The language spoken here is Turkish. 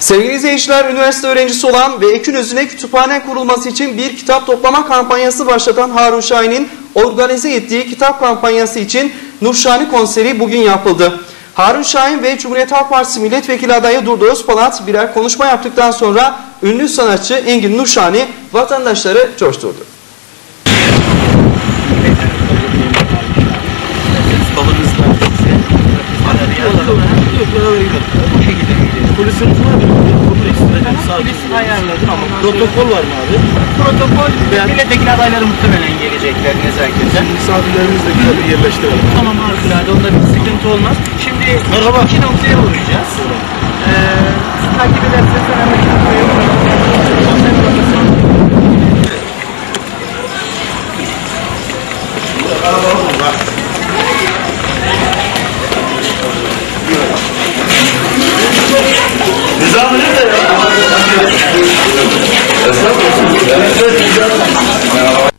Sevgili izleyiciler, üniversite öğrencisi olan ve Ekün Özü'ne kütüphane kurulması için bir kitap toplama kampanyası başlatan Harun Şahin'in organize ettiği kitap kampanyası için Nurşani konseri bugün yapıldı. Harun Şahin ve Cumhuriyet Halk Partisi milletvekili adayı Durdu Özpolat birer konuşma yaptıktan sonra ünlü sanatçı Engin Nurşani vatandaşları coşturdu. Polisimiz var mı? Polis ayarladı ama Protokol var mı abi? protokol milletvekili adayları muhtemelen gelecekler nezaketen. Misafirlerimizi de güzel bir yerleştirelim. Tamam harikulade onda bir sıkıntı olmaz. Şimdi Merhaba. iki noktaya uğrayacağız. Ee, Gracias.